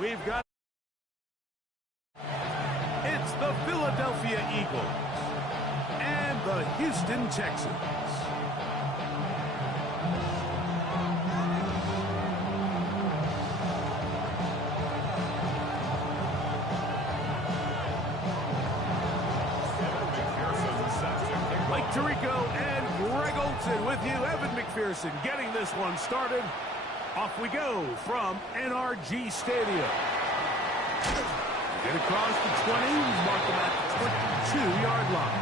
We've got... It's the Philadelphia Eagles and the Houston Texans. Mike Tirico and Greg Olson with you. Evan McPherson getting this one started. Off we go from NRG Stadium. Get across the 20, mark them at the 22-yard line.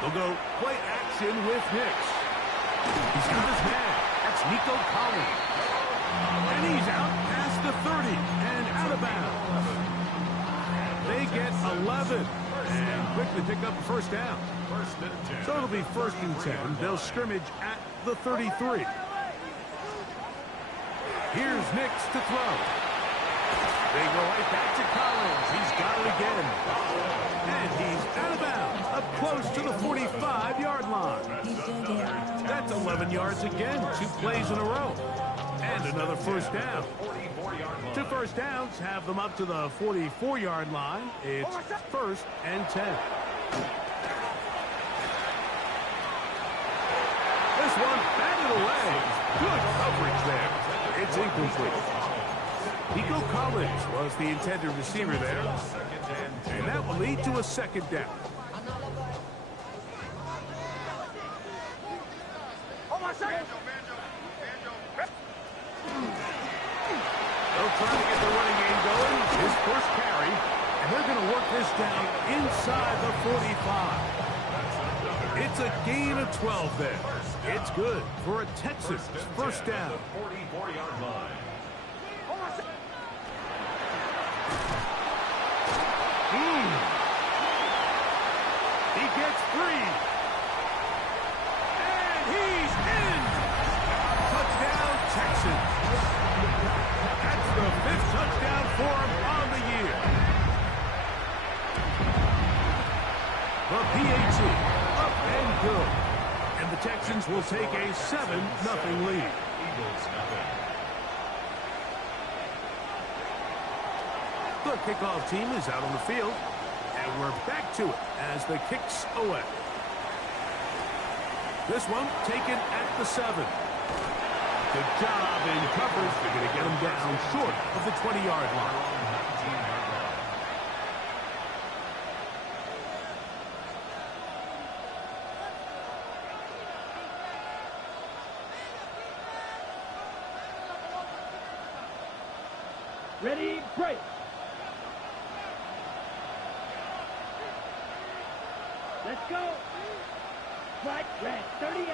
They'll go play action with Nix. He's got his man. That's Nico Collins. And he's out past the 30 and out of bounds. They get 11 and quickly pick up the first down. So it'll be 1st and 10. They'll scrimmage at the 33. Here's Nix to throw. They go right back to Collins. He's got it again. And he's out of bounds, up close to the 45-yard line. That's 11 yards again, 2 plays in a row. And another first down. 2 first downs have them up to the 44-yard line. It's 1st and 10. This one batted away. Good coverage there. It's incomplete. Nico Collins was the intended receiver there. And that will lead to a 2nd down. They'll try to get the running game going. His first carry. And they're going to work this down inside the 45. It's a gain of 12 there. It's good for a Texans first down. 44-yard line. He gets free. And he's in. Touchdown, Texans. That's the 5th touchdown for him on the year. The PAT up and good. And the Texans will take a 7-0 lead. The kickoff team is out on the field. And we're back to it as the kicks away. This one taken at the 7. Good job in coverage. They're going to get him down short of the 20-yard line. Ready, break. Let's go. Flag red, 38.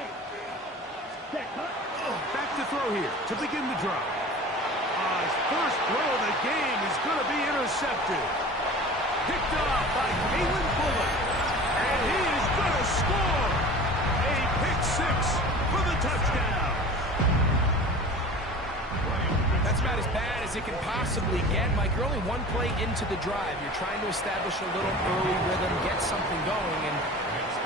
Set, huh? Back to throw here to begin the drive. His first throw of the game is going to be intercepted. Picked off by Kalen Bullock. And he is going to score. A pick 6 for the touchdown. That's about as bad as it can possibly get. Mike, you're only 1 play into the drive. You're trying to establish a little early rhythm, get something going, and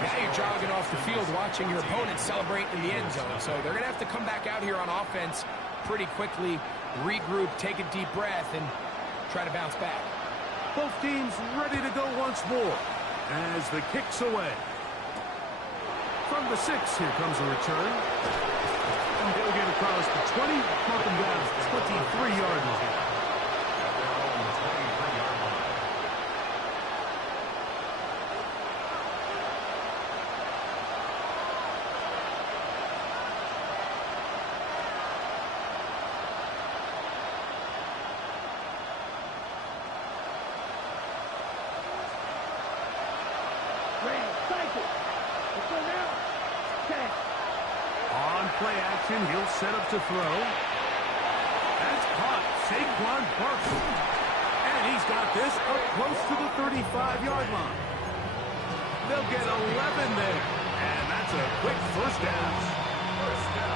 now you're jogging off the field watching your opponent celebrate in the end zone. So they're going to have to come back out here on offense pretty quickly, regroup, take a deep breath, and try to bounce back. Both teams ready to go once more as the kick's away. From the 6, here comes a return. He'll get across the 20, mark him down 23-yard line. Play action, he'll set up to throw. That's caught. Saquon Barkley. And he's got this up close to the 35-yard line. They'll get 11 there. And that's a quick first down.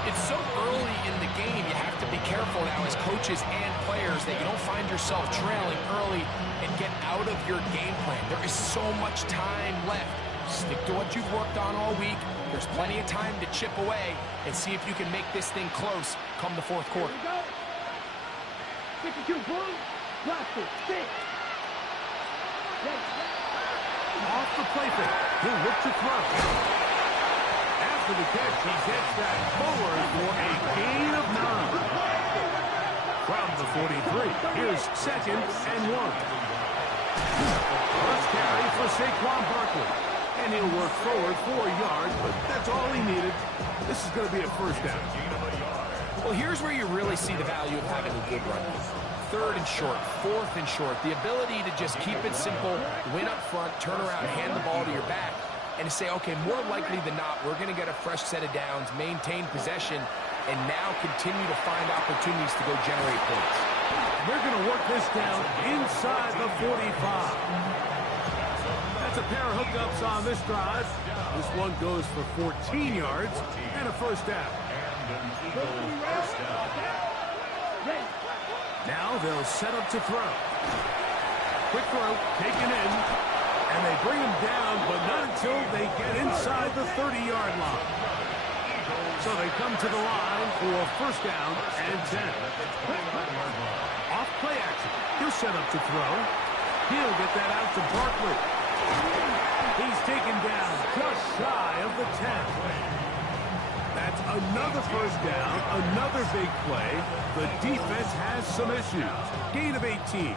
It's so early in the game, you have to be careful now as coaches and players that you don't find yourself trailing early and get out of your game plan. There is so much time left. Stick to what you've worked on all week. There's plenty of time to chip away and see if you can make this thing close come the fourth quarter. Here we go. 52 blue. Blaster. 6. Off the play fake. He'll look to throw. After the catch, he gets that forward for a gain of 9. From the 43, here's 2nd and 1. First carry for Saquon Barkley. And he'll work forward 4 yards, but that's all he needed. This is going to be a first down. Well, here's where you really see the value of having a good run. 3rd and short, 4th and short. The ability to just keep it simple, win up front, turn around, hand the ball to your back, and to say, okay, more likely than not, we're going to get a fresh set of downs, maintain possession, and now continue to find opportunities to go generate points. They're going to work this down inside the 45. That's a pair of hookups on this drive. This one goes for 14 yards and a first down. Now they'll set up to throw. Quick throw, taken in, and they bring him down, but not until they get inside the 30-yard line. So they come to the line for first down and 10. Off play action. He'll set up to throw. He'll get that out to Barkley. He's taken down just shy of the 10. That's another first down, another big play. The defense has some issues. Gain of 18.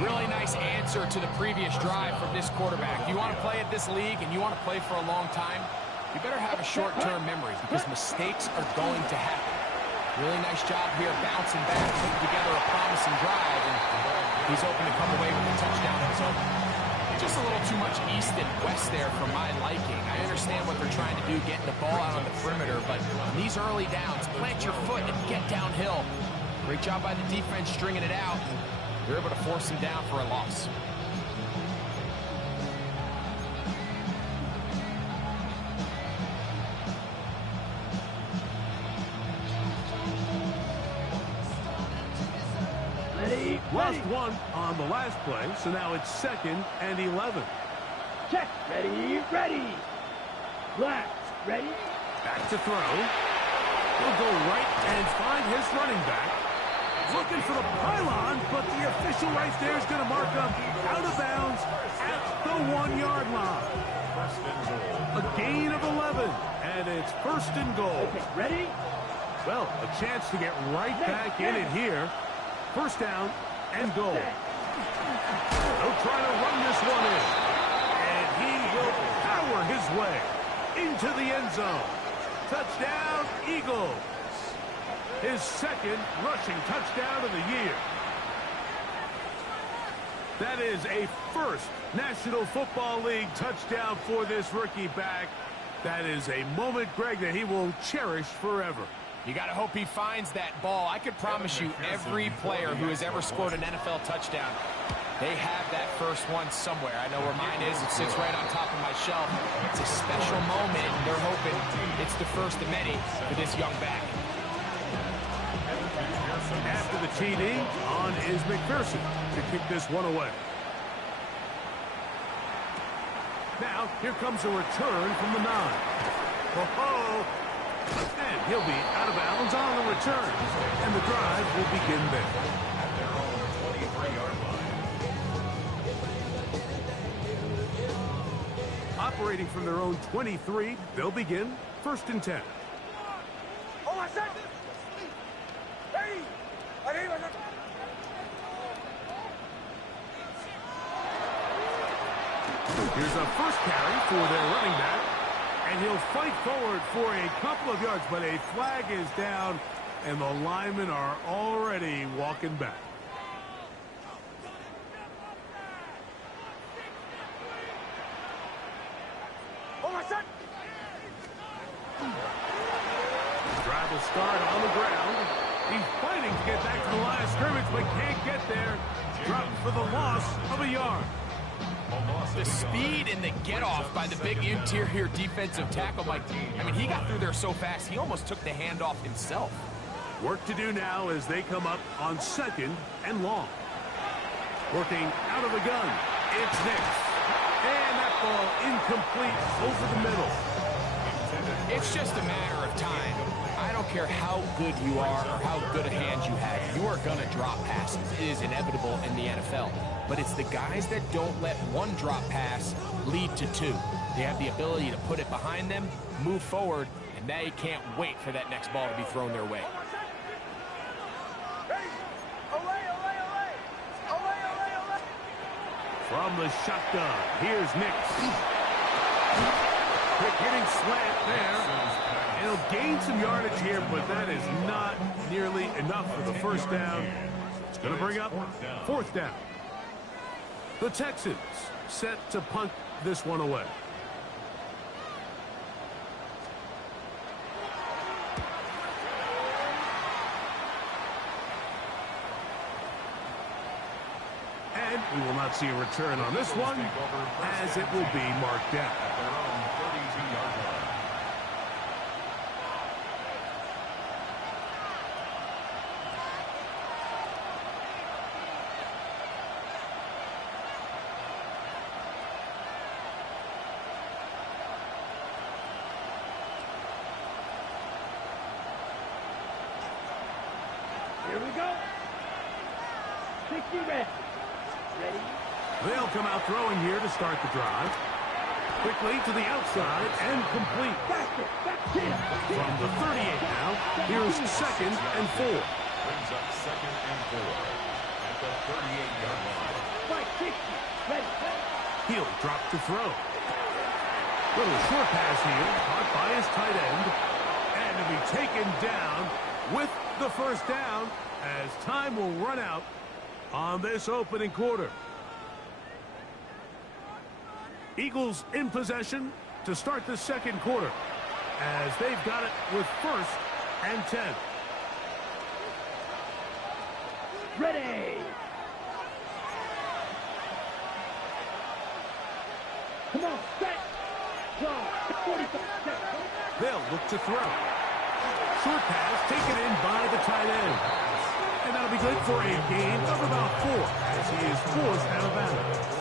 Really nice answer to the previous drive from this quarterback. You want to play at this league and you want to play for a long time, you better have a short-term memory because mistakes are going to happen. Really nice job here bouncing back, putting together a promising drive, and he's open to come away with a touchdown of his own. Just a little too much east and west there for my liking. I understand what they're trying to do, getting the ball out on the perimeter, but these early downs, plant your foot and get downhill. Great job by the defense stringing it out. They're able to force him down for a loss. Lost one on the last play, so now it's 2nd and 11. Check. Ready. Black. Ready. Back to throw. He'll go right and find his running back. Looking for the pylon, but the official right there is going to mark up out of bounds at the 1-yard line. A gain of 11, and it's 1st and goal. Okay, ready? Well, a chance to get right back in it here. First down and goal. They'll try to run this one in. And he will power his way into the end zone. Touchdown, Eagles. His 2nd rushing touchdown of the year. That is a first National Football League touchdown for this rookie back. That is a moment, Greg, that he will cherish forever. You got to hope he finds that ball. I could promise you every player who has ever scored an NFL touchdown, they have that first one somewhere. I know where mine is. It sits right on top of my shelf. It's a special moment, and they're hoping it's the first of many for this young back. After the TD, on is McPherson to kick this one away. Now, here comes a return from the 9. Oh-ho! And he'll be out of bounds on the return. And the drive will begin there. Operating from their own 23, they'll begin 1st and 10. Here's a first carry for their running back. And he'll fight forward for a couple of yards, but a flag is down, and the linemen are already walking back. Drive will start on the ground. He's fighting to get back to the line of scrimmage, but can't get there. Dropped for the loss of a yard. The speed and the get-off by the big interior defensive tackle, Mike. I mean, he got through there so fast, he almost took the handoff himself. Work to do now as they come up on 2nd and long. Working out of the gun. It's Nix. And that ball incomplete over the middle. It's just a matter of time. I don't care how good you are or how good a hand you have. You are going to drop passes. It is inevitable in the NFL. But it's the guys that don't let one drop pass lead to two. They have the ability to put it behind them, move forward, and they can't wait for that next ball to be thrown their way. From the shotgun, here's Nix. Quick hitting slant there. It'll gain some yardage here, but that is not nearly enough for the first down. It's going to bring up 4th down. The Texans set to punt this one away. And we will not see a return on this one, as it will be marked down. Here we go. 60 red. Ready? They'll come out throwing here to start the drive. Quickly to the outside and complete. From the 38 now, here's 2nd and 4. Brings up 2nd and 4 at the 38-yard line. Right, 60. Ready. He'll drop to throw. Little short pass here, caught by his tight end. And to be taken down with the first down as time will run out on this opening quarter. Eagles in possession to start the 2nd quarter as they've got it with 1st and 10. Ready. Come on, set. Go. 45 seconds. They'll look to throw. Short pass taken in by the tight end. And that'll be good for a gain of about 4 as he is forced out of bounds.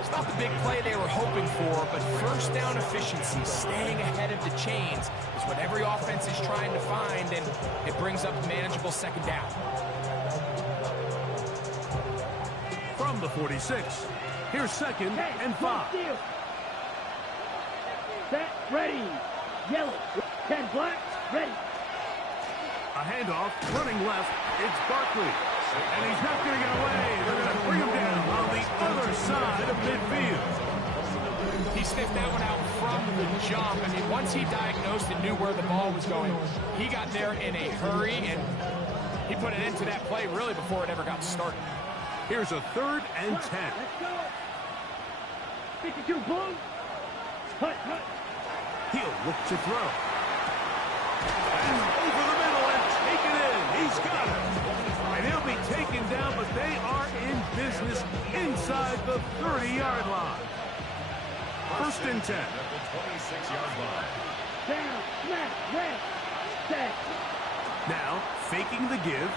It's not the big play they were hoping for, but first down efficiency, staying ahead of the chains, is what every offense is trying to find, and it brings up manageable 2nd down. From the 46, here's 2nd and 5. Set, ready. Yellow. 10 black, ready. A handoff, running left, it's Barkley. And he's not going to get away. They're going to bring him down on the other side of midfield. He sniffed that one out from the jump. I mean, once he diagnosed and knew where the ball was going, he got there in a hurry, and he put an end to that play really before it ever got started. Here's a 3rd and 10. Let's go. 52 boom. Hut, hut. He'll look to throw. And over the middle and taken in. He's got it. And he'll be taken down, but they are in business inside the 30-yard line. 1st and 10. At the 26-yard line. Down, smash, red, set. Now, faking the give.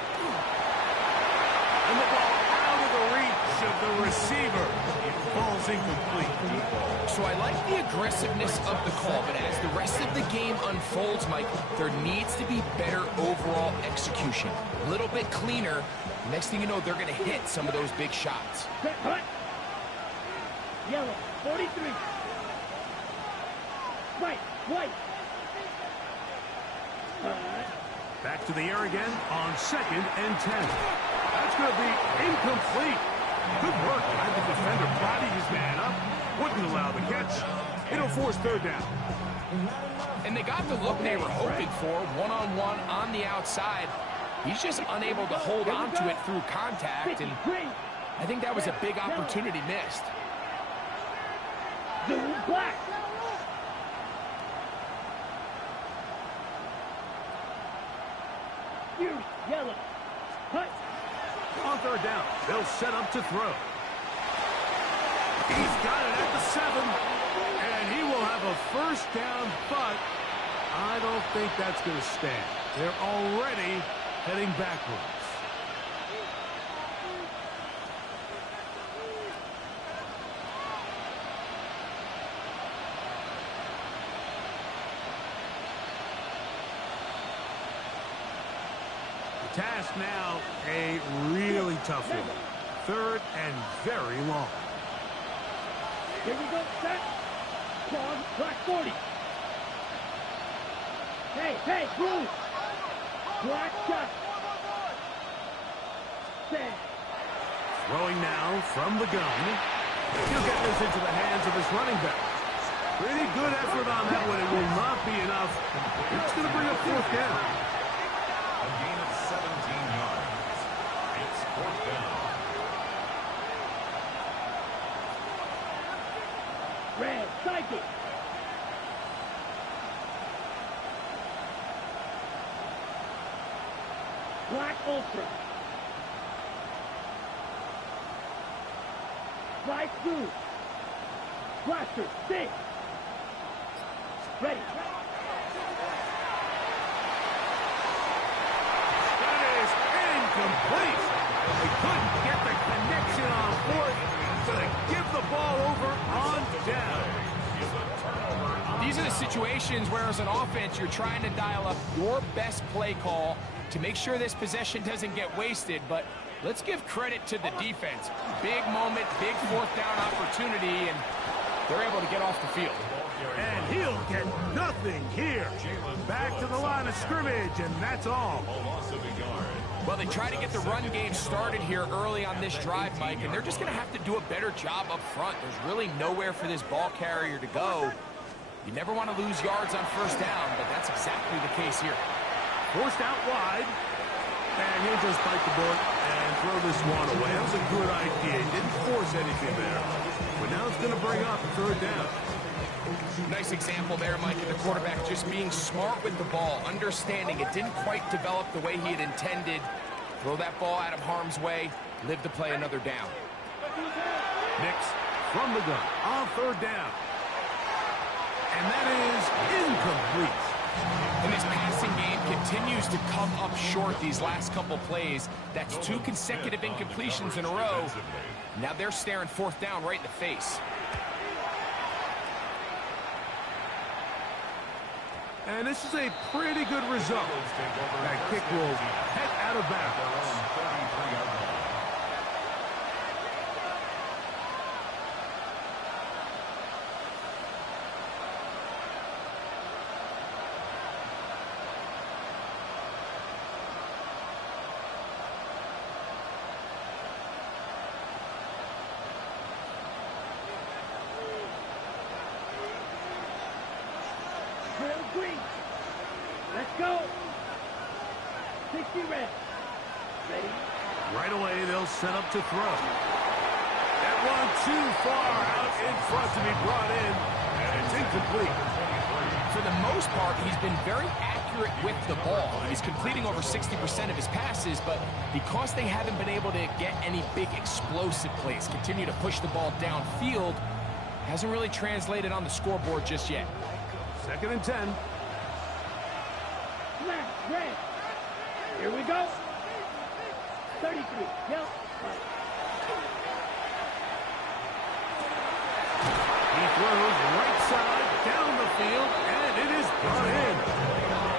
And the ball out of the reach of the receiver. It falls incomplete. So I like the aggressiveness of the call, but as the rest of the game unfolds, Mike, there needs to be better overall execution. A little bit cleaner. Next thing you know, they're going to hit some of those big shots. Set, hut. Yellow, 43. Right, white. Back to the air again on 2nd and 10. That's going to be incomplete. Good work by the defender, prodding his man up. Wouldn't allow the catch. It'll force 3rd down. And they got the look they were hoping for, one-on-one on the outside. He's just unable to hold on to it through contact, and I think that was a big opportunity missed. Zoom black. Fuse, yellow. Hut. On 3rd down, they'll set up to throw. He's got it at the 7. And he will have a first down, but I don't think that's going to stand. They're already heading backwards. The task now, a really tough one. 3rd and very long. Here we go, set. John, black 40. Hey, blue. Black shot. Set. Throwing now from the gun. He'll get this into the hands of his running back. Pretty good effort on that one. It will not be enough. It's going to bring up 4th down. A gain of 17 yards. It's 4th down. Red, psychic. Black ultra. Black blue. Blaster, 6. Ready. That is incomplete. They couldn't get the connection on 4th. Going to give the ball over on down. These are the situations where, as an offense, you're trying to dial up your best play call to make sure this possession doesn't get wasted. But let's give credit to the defense. Big moment, big 4th down opportunity, and they're able to get off the field. And he'll get nothing here. Back to the line of scrimmage, and that's all. Well, they try to get the run game started here early on this drive, Mike, and they're just going to have to do a better job up front. There's really nowhere for this ball carrier to go. You never want to lose yards on 1st down, but that's exactly the case here. Forced out wide, and he'll just bite the bullet and throw this one away. That was a good idea. He didn't force anything there, but now it's going to bring up 3rd down. Nice example there, Mike, of the quarterback just being smart with the ball, understanding it didn't quite develop the way he had intended. Throw that ball out of harm's way, live to play another down. Nix from the gun on 3rd down. And that is incomplete. And this passing game continues to come up short these last couple plays. That's 2 consecutive incompletions in a row. Now they're staring 4th down right in the face. And this is a pretty good result. That kick will head out of bounds. Green. Let's go. 60 red. Ready? Right away, they'll set up to throw. That one too far out in front to be brought in, and it's incomplete. For the most part, he's been very accurate with the ball. He's completing over 60% of his passes, but because they haven't been able to get any big explosive plays, continue to push the ball downfield, hasn't really translated on the scoreboard just yet. 2nd and 10. Black, red. Here we go. 33. Yep. He throws right side down the field, and it is brought in.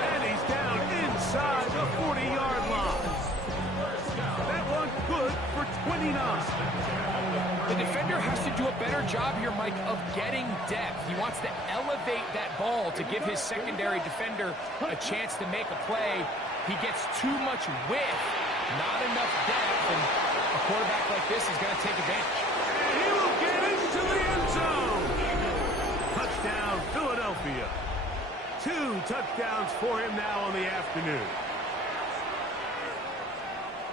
And he's down inside the 40-yard line. That one good for 29. The defender has to do a better job here, Mike, of getting depth. He wants to elevate that ball to give his secondary defender a chance to make a play. He gets too much width, not enough depth, and a quarterback like this is going to take advantage. And he will get into the end zone. Touchdown, Philadelphia. 2 touchdowns for him now on the afternoon.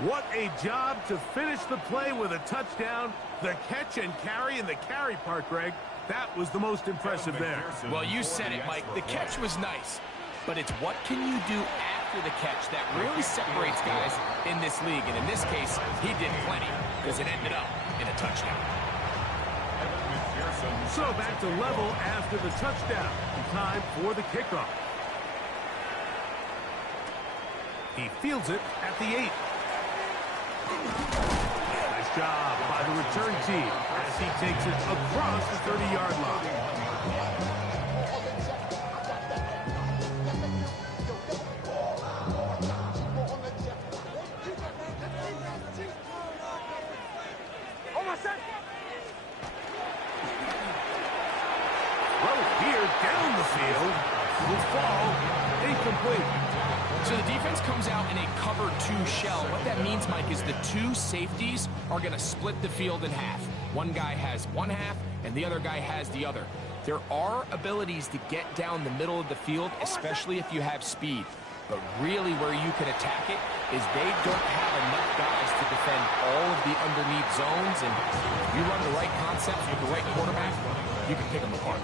What a job to finish the play with a touchdown. The catch and carry, and the carry part, Greg, that was the most impressive there. Well, you said it, Mike. The catch was nice, but it's what can you do after the catch that really separates guys in this league. And in this case, he did plenty because it ended up in a touchdown. So back to level after the touchdown. Time for the kickoff. He fields it at the 8. Nice job by the return team as he takes it across the 30-yard line. Down the field will fall incomplete. So the defense comes out in a cover 2 shell. What that means, Mike, is the 2 safeties are going to split the field in half. One guy has one half and the other guy has the other. There are abilities to get down the middle of the field, especially if you have speed. But really where you can attack it is they don't have enough guys to defend all of the underneath zones, and if you run the right concepts with the right quarterback, you can pick them apart.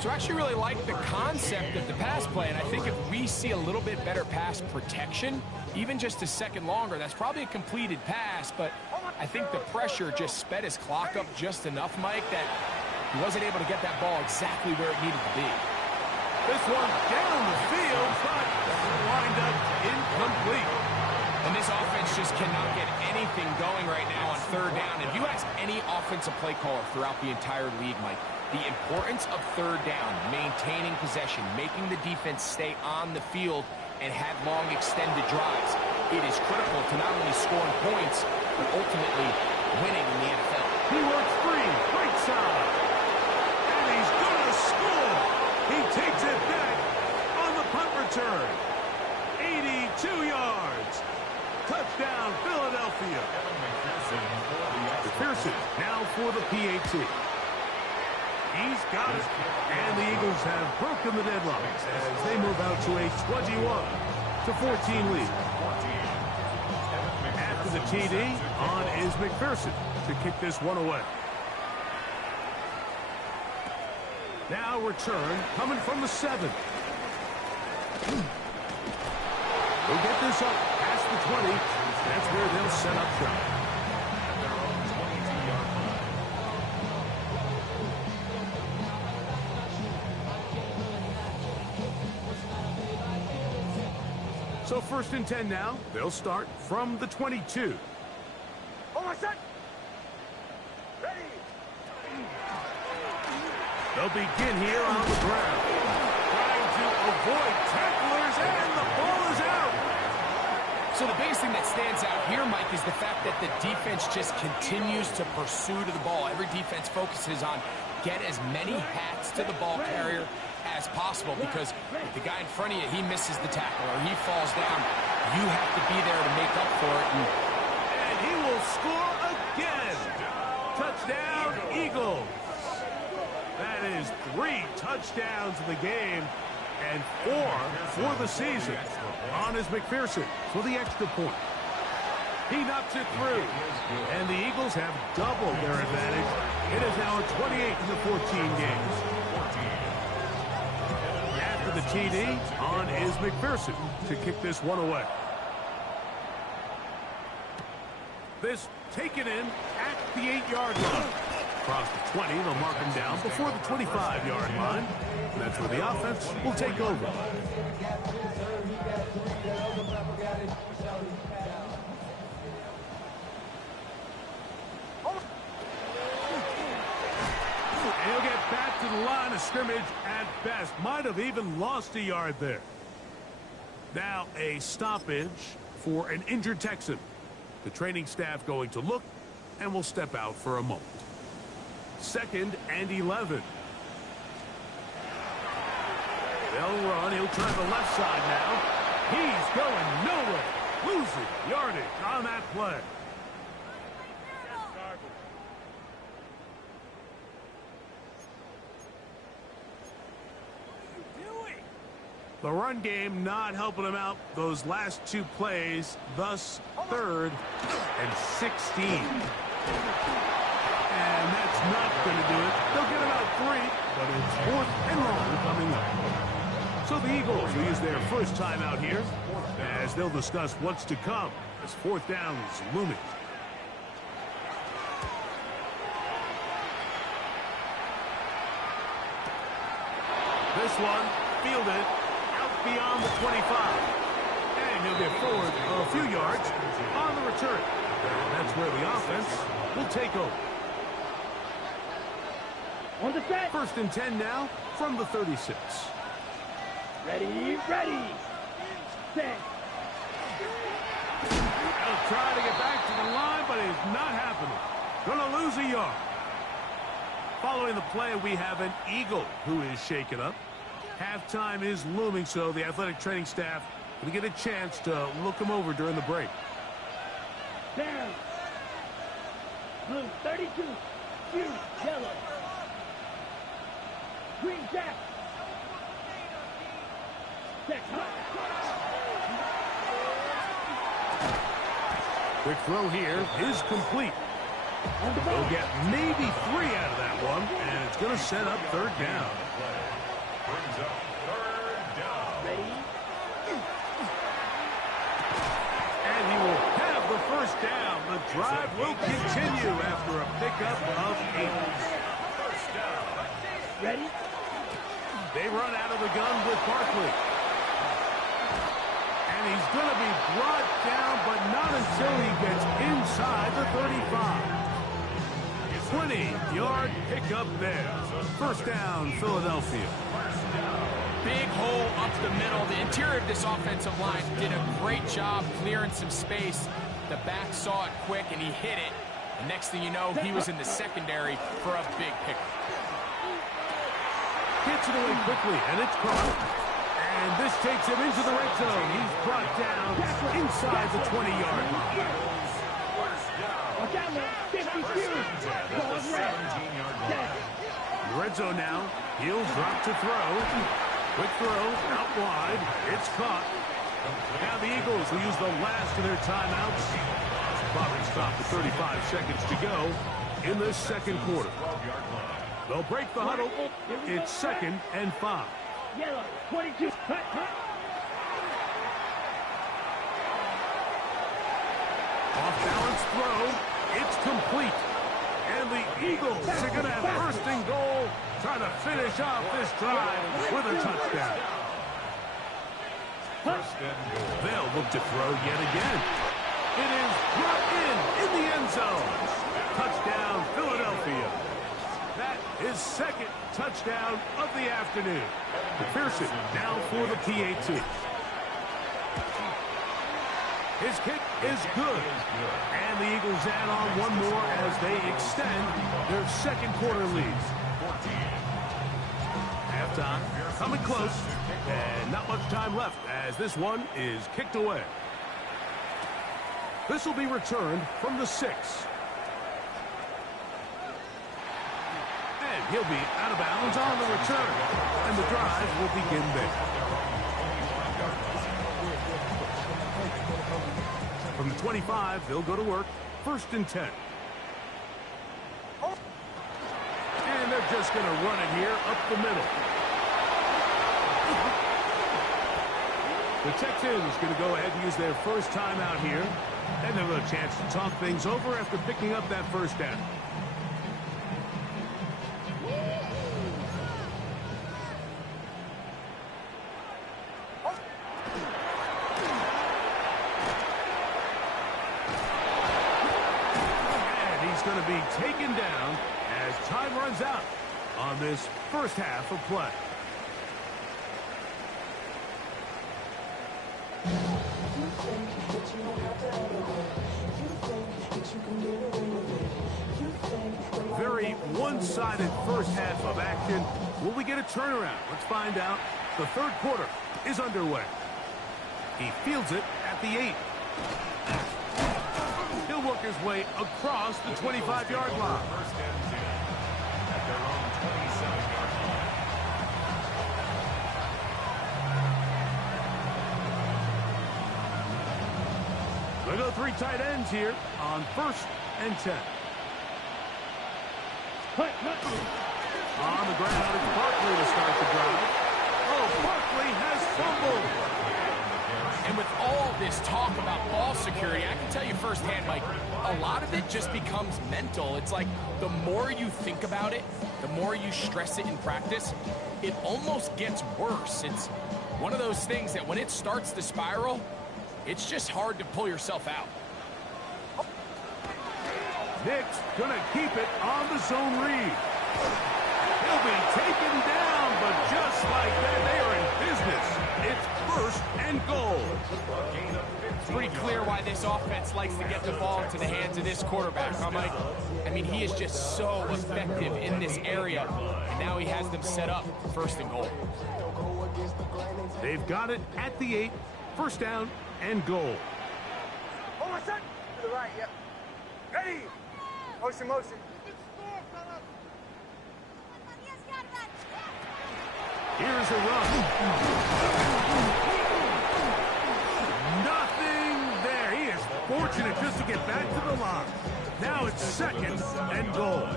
So I actually really like the concept of the pass play, and I think if we see a little bit better pass protection, even just a second longer, that's probably a completed pass, but I think the pressure just sped his clock up just enough, Mike, that he wasn't able to get that ball exactly where it needed to be. This one down the field, but wind up incomplete. And this offense just cannot get anything going right now on third down. If you ask any offensive play caller throughout the entire league, Mike, the importance of third down, maintaining possession, making the defense stay on the field and have long extended drives, it is critical to not only scoring points, but ultimately winning in the NFL. He works free, right side, and he's going to score. He takes it back on the punt return. 82 yards. Touchdown, Philadelphia. McPherson now for the PAT. He's got it. And the Eagles have broken the deadlock as they move out to a 21-14 lead. After the TD, on is McPherson to kick this one away. Now return coming from the 7. We'll get this up past the 20. That's where they'll set up shop. So 1st and 10 now. They'll start from the 22. They'll begin here on the ground. Trying to avoid tacklers, and the ball is out. So the biggest thing that stands out here, Mike, is the fact that the defense just continues to pursue to the ball. Every defense focuses on get as many hats to the ball carrier as possible, because if the guy in front of you, he misses the tackle or he falls down, you have to be there to make up for it. And he will score again. Touchdown, Eagles. That is 3 touchdowns in the game and 4 for the season. On is McPherson for the extra point. He knocks it through, and the Eagles have doubled their advantage. It is now a 28-14 game. After the TD, on is McPherson to kick this one away. This taken in at the 8-yard line. Across the 20, they'll mark him down before the 25-yard line. And that's where the offense will take over. And he'll get back to the line of scrimmage at best. Might have even lost a yard there. Now a stoppage for an injured Texan. The training staff going to look and will step out for a moment. 2nd and 11. They'll run. He'll try the left side now. He's going nowhere. Losing yardage on that play. The run game not helping him out those last 2 plays. Thus, 3rd and 16. And that's not going to do it. They'll get about 3, but it's 4th and long coming up. So the Eagles will use their first time out here as they'll discuss what's to come as 4th down is looming. this one. Fielded out beyond the 25. And he'll get forward a few yards on the return. And that's where the offense will take over. On the set. 1st and 10 now from the 36. Ready, ready. Set. They'll try to get back to the line, but it's not happening. Gonna lose a yard. Following the play, we have an Eagle who is shaken up. Halftime is looming, so the athletic training staff will get a chance to look him over during the break. Down. Blue 32. Blue yellow. Green jack. Check. Quick throw here is complete. They'll get maybe 3 out of that one, and it's going to set up 3rd down. Brings up 3rd down. Ready. And he will have the 1st down. The drive will continue after a pickup of 8. Ready. They run out of the gun with Barkley. And he's going to be brought down, but not until he gets inside the 35. 20-yard pickup there. 1st down, Philadelphia. Big hole up the middle. The interior of this offensive line did a great job clearing some space. The back saw it quick, and he hit it. And next thing you know, he was in the secondary for a big pickup. Gets it away quickly, and it's caught. And this takes him into the red zone. He's brought down inside the 20-yard line. Watch out now. 52. Going red. The red zone now. He'll drop to throw. Quick throw out wide. It's caught. Now the Eagles will use the last of their timeouts. Clock is stopped with 35 seconds to go in the 2nd quarter. They'll break the huddle. It's 2nd and 5. Yellow 22. Cut. Off balance throw. It's complete. And the Eagles are going to have 1st and goal, trying to finish off this drive with a touchdown. They'll look to throw yet again. It is brought in the end zone. Touchdown, Philadelphia. That is 2nd touchdown of the afternoon. McPherson now for the PAT. His kick is good. And the Eagles add on one more as they extend their 2nd quarter lead. Halftime coming close, and not much time left as this one is kicked away. This will be returned from the 6. And he'll be out of bounds on the return. And the drive will begin there. From the 25, they'll go to work. 1st and 10. And they're just going to run it here up the middle. The Texans going to go ahead and use their 1st timeout here. And they'll have a chance to talk things over after picking up that 1st down. Going to be taken down as time runs out on this 1st half of play. Very one-sided 1st half of action. Will we get a turnaround? Let's find out. The 3rd quarter is underway. He fields it at the 8. He'll work his way across the 25-yard line. 1st and 10 at their own 27-yard line. They go 3 tight ends here on 1st and 10. On the ground, it's Barkley to start the drive. Oh, Barkley has fumbled. And with all this talk about ball security, I can tell you firsthand, Mike, a lot of it just becomes mental. It's like the more you think about it, the more you stress it in practice, it almost gets worse. It's one of those things that when it starts to spiral, it's just hard to pull yourself out. Nick's gonna keep it on the zone read. He'll be taken down, but just like that, they are in business. It's first and goal. It's pretty clear why this offense likes to get the ball into the hands of this quarterback, huh, Mike? I mean, he is just so effective in this area, and now he has them set up first and goal. They've got it at the 8, first down and goal. Hold on, son. To the right, yep. Ready. Motion, motion. Here's a run. Nothing there. He is fortunate just to get back to the line. Now it's second and goal.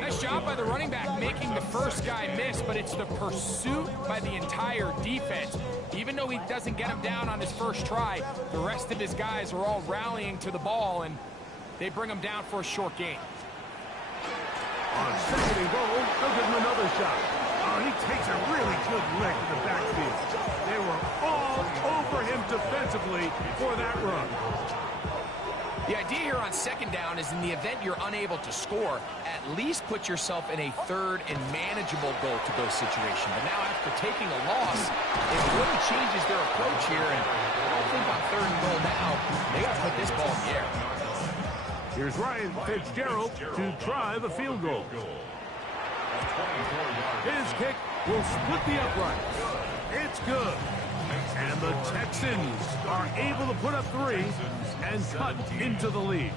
Nice job by the running back making the first guy miss, but it's the pursuit by the entire defense. Even though he doesn't get him down on his first try, the rest of his guys are all rallying to the ball, and they bring him down for a short gain. On second and goal, they'll give him another shot. Oh, he takes a really good lick in the backfield. They were all over him defensively for that run. The idea here on second down is in the event you're unable to score, at least put yourself in a third and manageable goal-to-go situation. But now after taking a loss, it really changes their approach here. And I think on third and goal now, they got to put this ball in the air. Here's Ryan Fitzgerald to try the field goal. His kick will split the uprights. It's good. And the Texans are able to put up 3 and cut into the lead.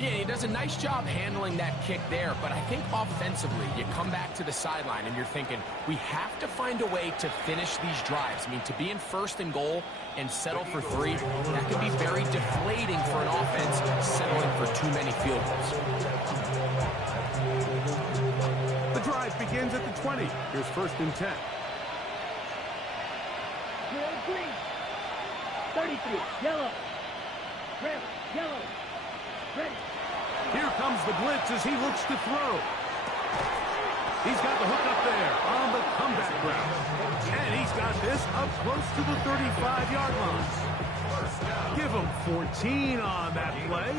Yeah, he does a nice job handling that kick there, but I think offensively, you come back to the sideline and you're thinking, we have to find a way to finish these drives. I mean, to be in first and goal and settle for 3, that can be very deflating for an offense settling for too many field goals. The drive begins at the 20. Here's first and 10. Green. 33. Yellow. Red. Yellow. Ready. Here comes the blitz as he looks to throw. He's got the hook up there on the comeback route. And he's got this up close to the 35-yard line. Give him 14 on that play.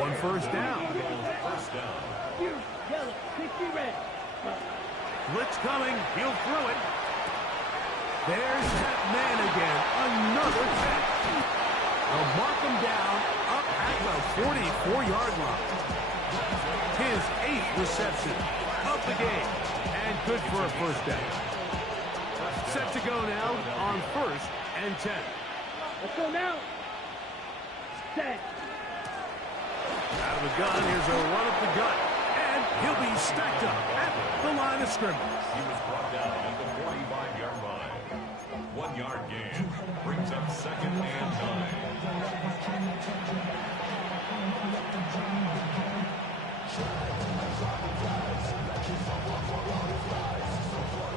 One first down. Yellow. 60 red. Blitz coming. He'll throw it. There's that man again. Another catch. They'll mark him down up at the 44-yard line. His 8th reception of the game. And good for a first down. Set to go now on first and 10. Let's go now. Set. Out of the gun, here's a run up the gut. And he'll be stacked up at the line of scrimmage. He was brought down at the 45-yard line. 1-yard gain brings up second and 9.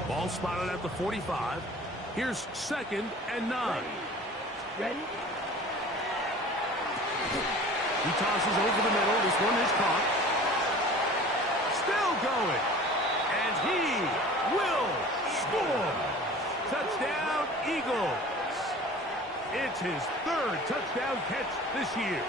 Ball spotted at the 45. Here's second and 9. Ready? He tosses over the middle. This one is caught. Still going. And he will score. Touchdown, Eagles. It's his 3rd touchdown catch this year.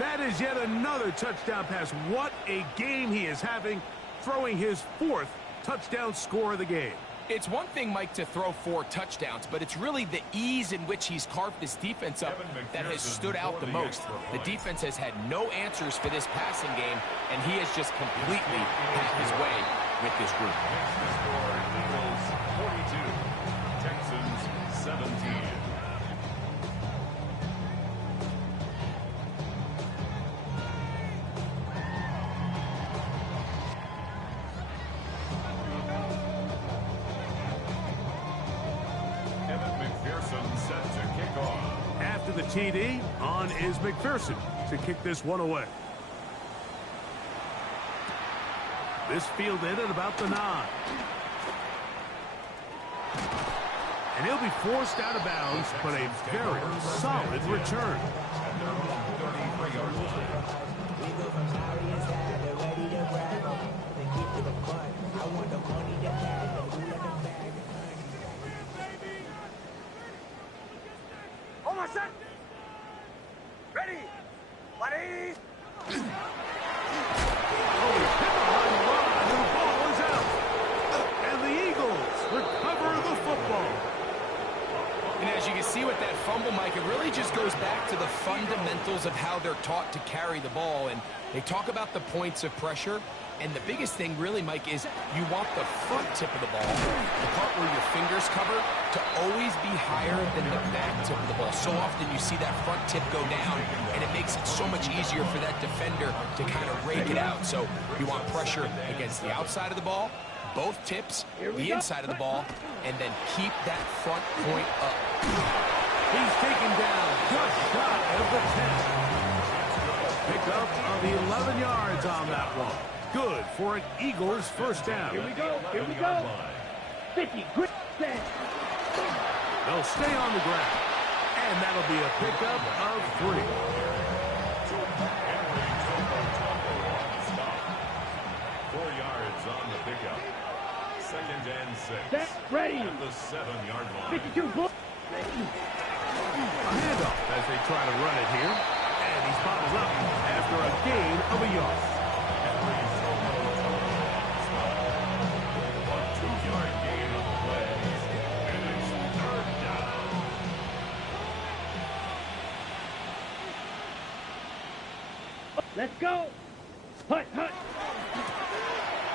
That is yet another touchdown pass. What a game he is having, throwing his 4th touchdown score of the game. It's one thing, Mike, to throw 4 touchdowns, but it's really the ease in which he's carved this defense up that has stood out the most. The defense has had no answers for this passing game, and he has just completely had his way with this group. Eagles 42, Texans 17. Set to kick off. After the TD, on is McPherson to kick this one away. This fielded at about the 9. And he'll be forced out of bounds, but a very solid return. Hold my set. Ready. 180. The ball is out. And the Eagles recover the football. And as you can see with that fumble, Mike, it really just goes back to the fundamentals of how they're taught to carry the ball. And they talk about the points of pressure. And the biggest thing really, Mike, is you want the front tip of the ball, the part where your fingers cover, to always be higher than the back tip of the ball. So often you see that front tip go down, and it makes it so much easier for that defender to kind of rake it out. So you want pressure against the outside of the ball, both tips, the inside of the ball, and then keep that front point up. He's taken down just shy of the 10. Pick up of the 11 yards on that one. Good for an Eagles first down. Here we go. Here we go. 50. Good set. They'll stay on the ground. And that'll be a pickup of 3. 4 yards on the pickup. 2nd and 6. Set. Ready. At the 7-yard line. 52. Bull. A handoff as they try to run it here. And he's bottled up after a gain of a yard. Let's go. Hut, hut.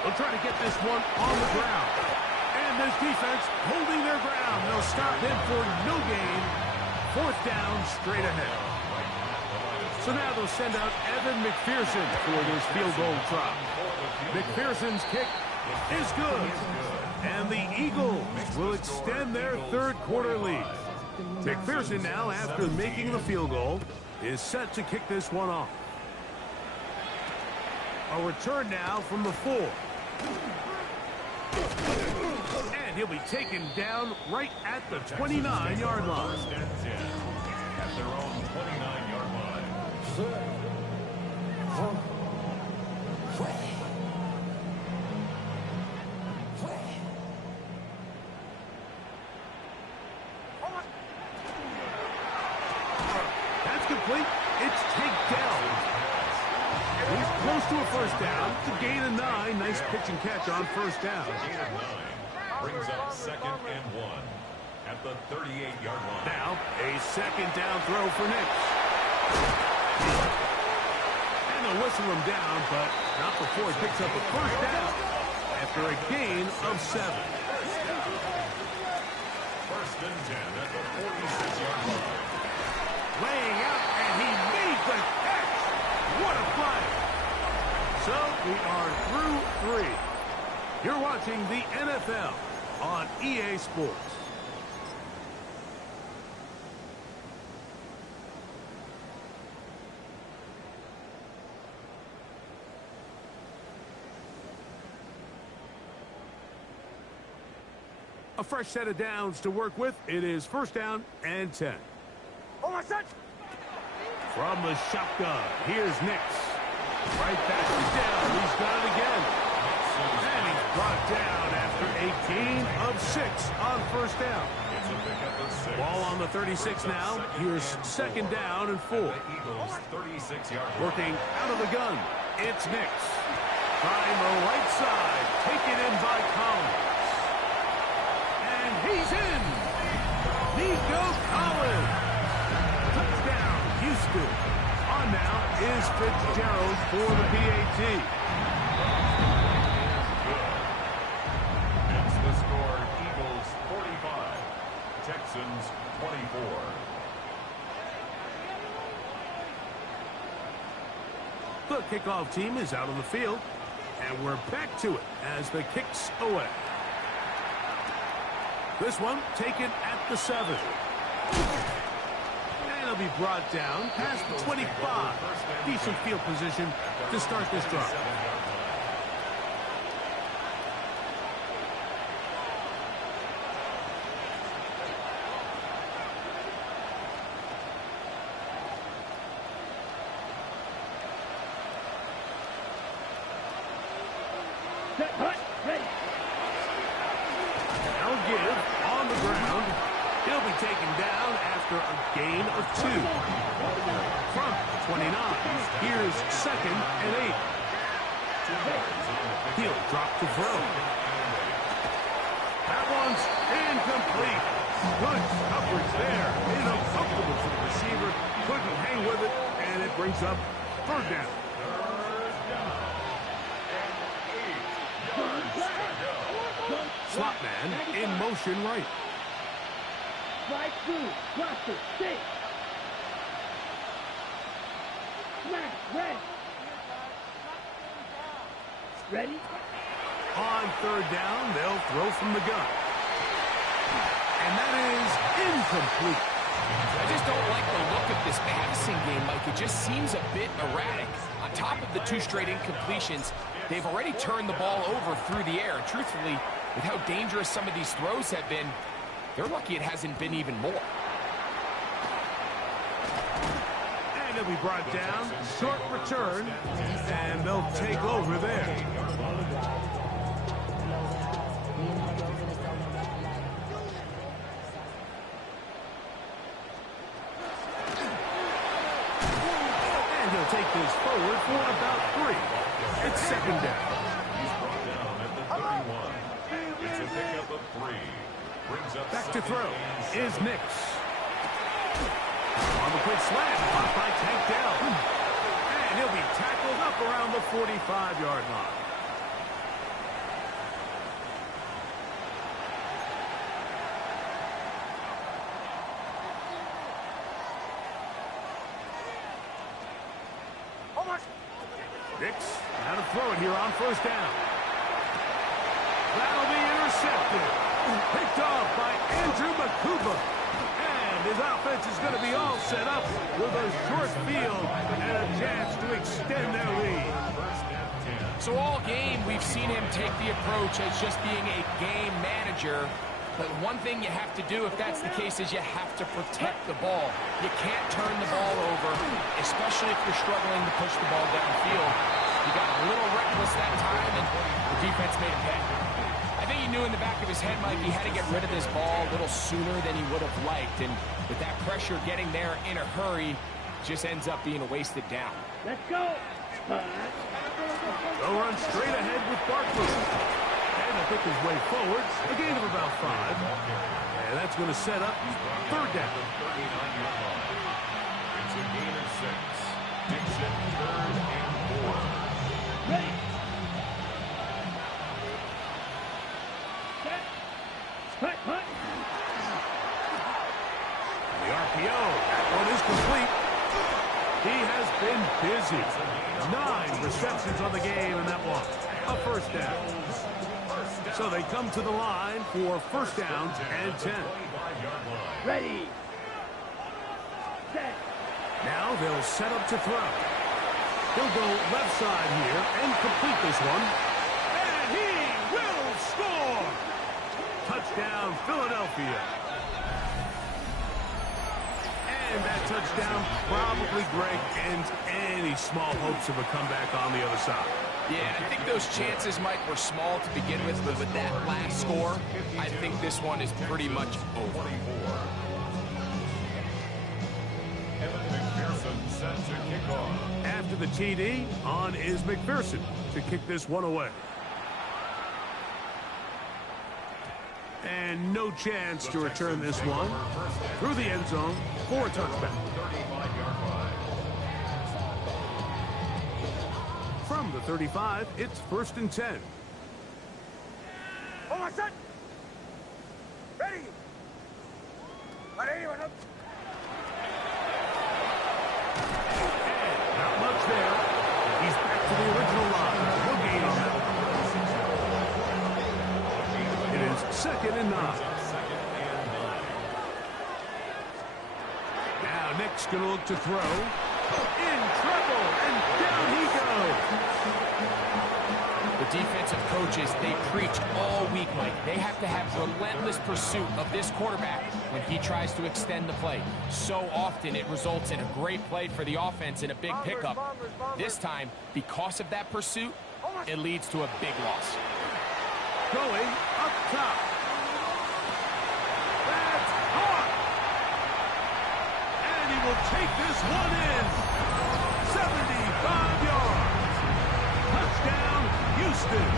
They'll try to get this one on the ground. And this defense holding their ground. They'll stop him for no gain. 4th down straight ahead. So now they'll send out Evan McPherson for this field goal try. McPherson's kick is good. And the Eagles will extend their 3rd quarter lead. McPherson now, after making the field goal, is set to kick this one off. A return now from the 4. And he'll be taken down right at the 29-yard line. At their own 29-yard line. That's complete. It's takedown. He's close to a first down. To gain a 9. Nice pitch and catch on first down. Gain of 9 brings up 2nd and 1 at the 38-yard line. Now, a 2nd down throw for Nix. And they'll whistle him down, but not before he picks up a first down after a gain of 7. 1st and 10 at the 46-yard line. Laying out, and he made the catch. What a play. So we are through 3. You're watching the NFL on EA Sports. A fresh set of downs to work with. It is 1st down and 10. Hold my set. From the shotgun, here's Nix. Right back to down. He's got it again. And he's brought down after a gain of 6 on first down. It's a pickup of 6. Ball on the 36 now. Here's 2nd down and 4. The Eagles 36-yard line. Working out of the gun. It's Nix. Trying the right side. Taken in by Collins. And he's in. Nico Collins. Touchdown, Houston. On now is Fitzgerald for the PAT. It's the score, Eagles 45, Texans 24. The kickoff team is out on the field, and we're back to it as the kick's away. This one taken at the 7. And it'll be brought down past the 25. Decent field position to start this drive. Set, hut, ready. Now give on the ground. He'll be taken down after a gain of 2. From 29, here's 2nd and 8. He'll drop the throw. That one's incomplete. Good coverage there. Uncomfortable for the receiver. Couldn't hang with it, and it brings up 3rd down. Slot man in motion right. Slide through. Cluster. Stay. Smash. Red. Ready? On 3rd down, they'll throw from the gun. And that is incomplete. I just don't like the look of this passing game, Mike. It just seems a bit erratic. On top of the 2 straight incompletions, they've already turned the ball over through the air. And truthfully, with how dangerous some of these throws have been, they're lucky it hasn't been even more. And he'll be brought down. Short return. And they'll take over there. And he'll take this forward for about 3. It's 2nd down. He's brought down at the 31. It's a pickup of 3. Brings up Back to 2nd throw and 6. is Nix. On the quick slant, caught by Tank Dell. And he'll be tackled up around the 45-yard line. Nix, now to throw it here on 1st down. That'll be intercepted. Picked off by Andrew Makuba. And his offense is going to be all set up with a short field and a chance to extend their lead. So all game, we've seen him take the approach as just being a game manager. But one thing you have to do, if that's the case, is you have to protect the ball. You can't turn the ball over, especially if you're struggling to push the ball downfield. He got a little reckless that time, and the defense made him pay. I think he knew in the back of his head, Mike, he had to get rid of this ball a little sooner than he would have liked. And with that pressure getting there in a hurry, just ends up being a wasted down. Let's go. They'll run straight ahead with Barkley. And he'll pick his way forward, a gain of about 5. And that's going to set up 3rd down. It's a gain of 6. Dixon, 3rd and 4. Ready. Set. Hut, hut. The RPO, that one is complete. He has been busy. 9 receptions on the game, and that one, a 1st down. So they come to the line for 1st down and 10. Ready. Set. Now they'll set up to throw. He'll go left side here and complete this one. And he will score! Touchdown, Philadelphia. And that touchdown probably, Greg, ends any small hopes of a comeback on the other side. Yeah, and I think those chances, Mike, were small to begin with, but with that last score, I think this one is pretty much over. Evan McPherson set to kick off. After the TD, on is McPherson to kick this one away. And no chance to return this one through the end zone for a touchback. 35-yard line. From the 35, it's 1st and 10. Hold on, son. Ready. Let anyone up. And not much there. He's back to the original line. No gain on that one. It is 2nd and 9. Now Nick's going to look to throw. In trouble, and down he goes. The defensive coaches, they preach all week, Mike. They have to have relentless pursuit of this quarterback when he tries to extend the play. So often it results in a great play for the offense and a big pickup. This time, because of that pursuit, It leads to a big loss. Going up top. That's hard. And he will take this one in. 75 yards. Touchdown, Houston.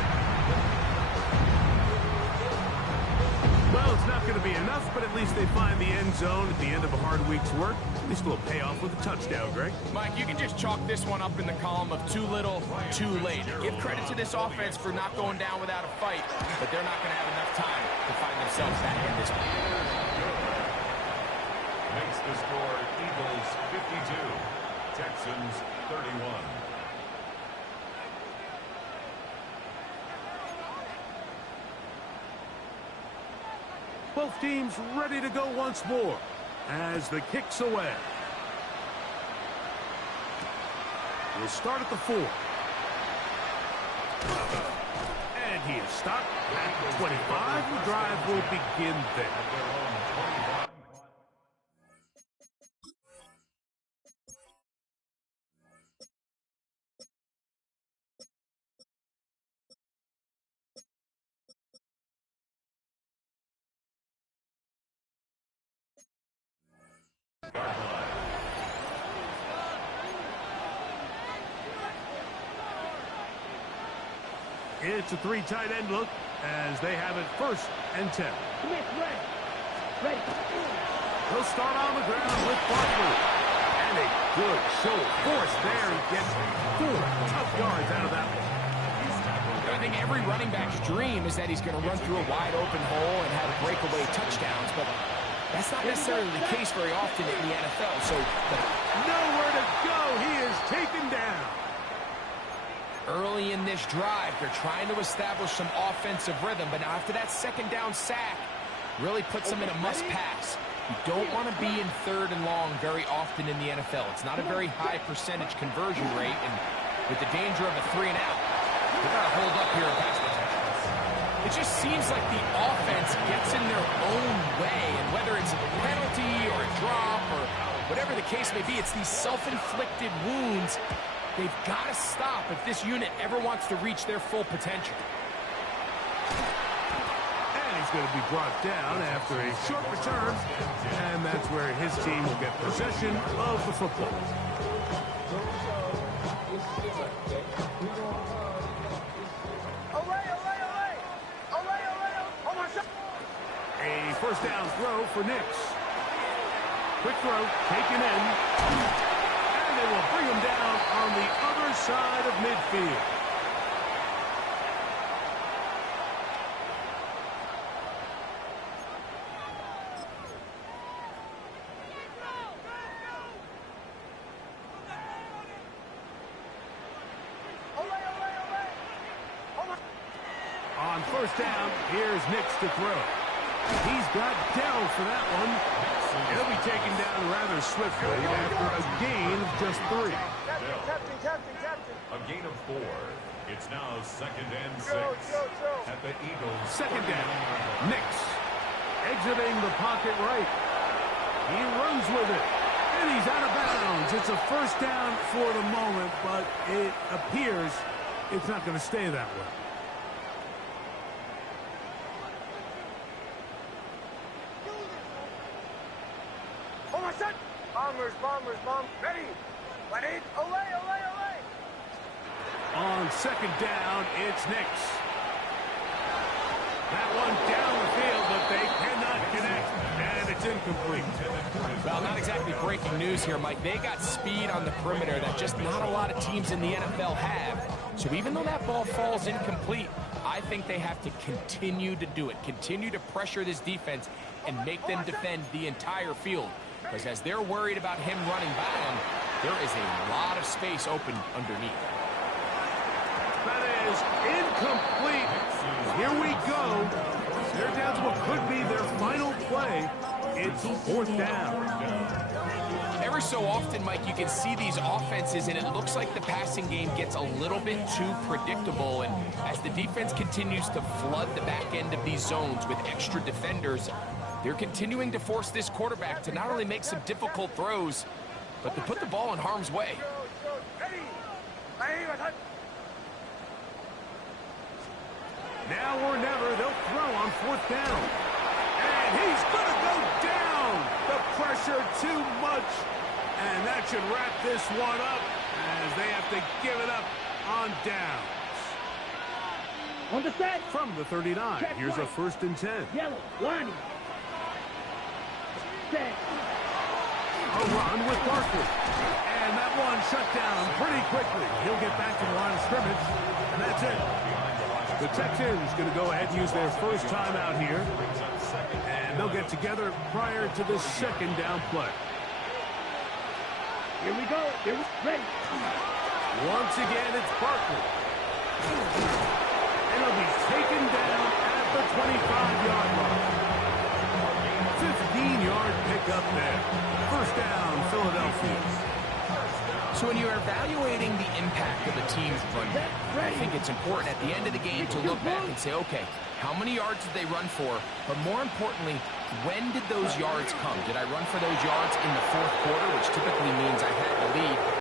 Well, it's not going to be enough, but at least they find the end zone at the end of a hard week's work. At least a little payoff with a touchdown, Greg. Mike, you can just chalk this one up in the column of too little, too late. Give credit to this offense for not going down without a fight, but they're not going to have enough time to find themselves back in this one. Makes the score Eagles 52, Texans 31. Both teams ready to go once more as the kick's away. We'll start at the 4. And he is stopped at the 25. The drive will begin there. It's a 3 tight end look as they have it 1st and 10. Smith, ready. He'll start on the ground with Barkley. And a good show of force there. He gets 4 tough yards out of that one. I think every running back's dream is that he's going to run through a wide open hole and have breakaway touchdowns, but that's not necessarily the case very often in the NFL. So nowhere to go. He is taken down. Early in this drive, they're trying to establish some offensive rhythm, but now after that 2nd down sack, really puts them in a must-pass. You don't want to be in 3rd and long very often in the NFL. It's not a very high percentage conversion rate, and with the danger of a 3-and-out, they've got to hold up here and pass the touchdown. It just seems like the offense gets in their own way, and whether it's a penalty or a drop or whatever the case may be, it's these self-inflicted wounds they've got to stop if this unit ever wants to reach their full potential. And he's going to be brought down after a short return, and that's where his team will get possession of the football. A 1st down throw for Nix. Quick throw, taken in. They will bring him down on the other side of midfield. On 1st down, here's Nix to throw. He's got Dell for that one. He'll be taken down rather swiftly after a gain of just 3. Captain. A gain of 4. It's now 2nd and 6 at the Eagles. 2nd down. Nix exiting the pocket right. He runs with it. And he's out of bounds. It's a 1st down for the moment, but it appears it's not going to stay that way. Bombers. Ready. Away. On 2nd down, it's Nix. That one down the field, but they cannot connect, and it's incomplete. Well, not exactly breaking news here, Mike. They got speed on the perimeter that just not a lot of teams in the NFL have. So even though that ball falls incomplete, I think they have to continue to do it, continue to pressure this defense and make them defend the entire field. Because as they're worried about him running by them, there is a lot of space open underneath. That is incomplete. Here we go. They're down to what could be their final play. It's 4th down. Every so often, Mike, you can see these offenses, and it looks like the passing game gets a little bit too predictable. And as the defense continues to flood the back end of these zones with extra defenders, they're continuing to force this quarterback to not only make some difficult throws, but to put the ball in harm's way. Now or never, they'll throw on 4th down. And he's going to go down. The pressure too much. And that should wrap this one up as they have to give it up on downs. On the set. From the 39, Check here's a right. 1st and 10. Yellow, lining. Set. A run with Barkley. And that one shut down pretty quickly. He'll get back to the line of scrimmage, and that's it. The Texans going to go ahead and use their first timeout here. And they'll get together prior to the 2nd down play. Here we go. Here we ready. Once again, it's Barkley. And he'll be taken down at the 25-yard line. 15-yard pickup there. 1st down, Philadelphia. So when you're evaluating the impact of a team's run game, I think it's important at the end of the game to look back and say, okay, how many yards did they run for? But more importantly, when did those yards come? Did I run for those yards in the 4th quarter, which typically means I had the lead?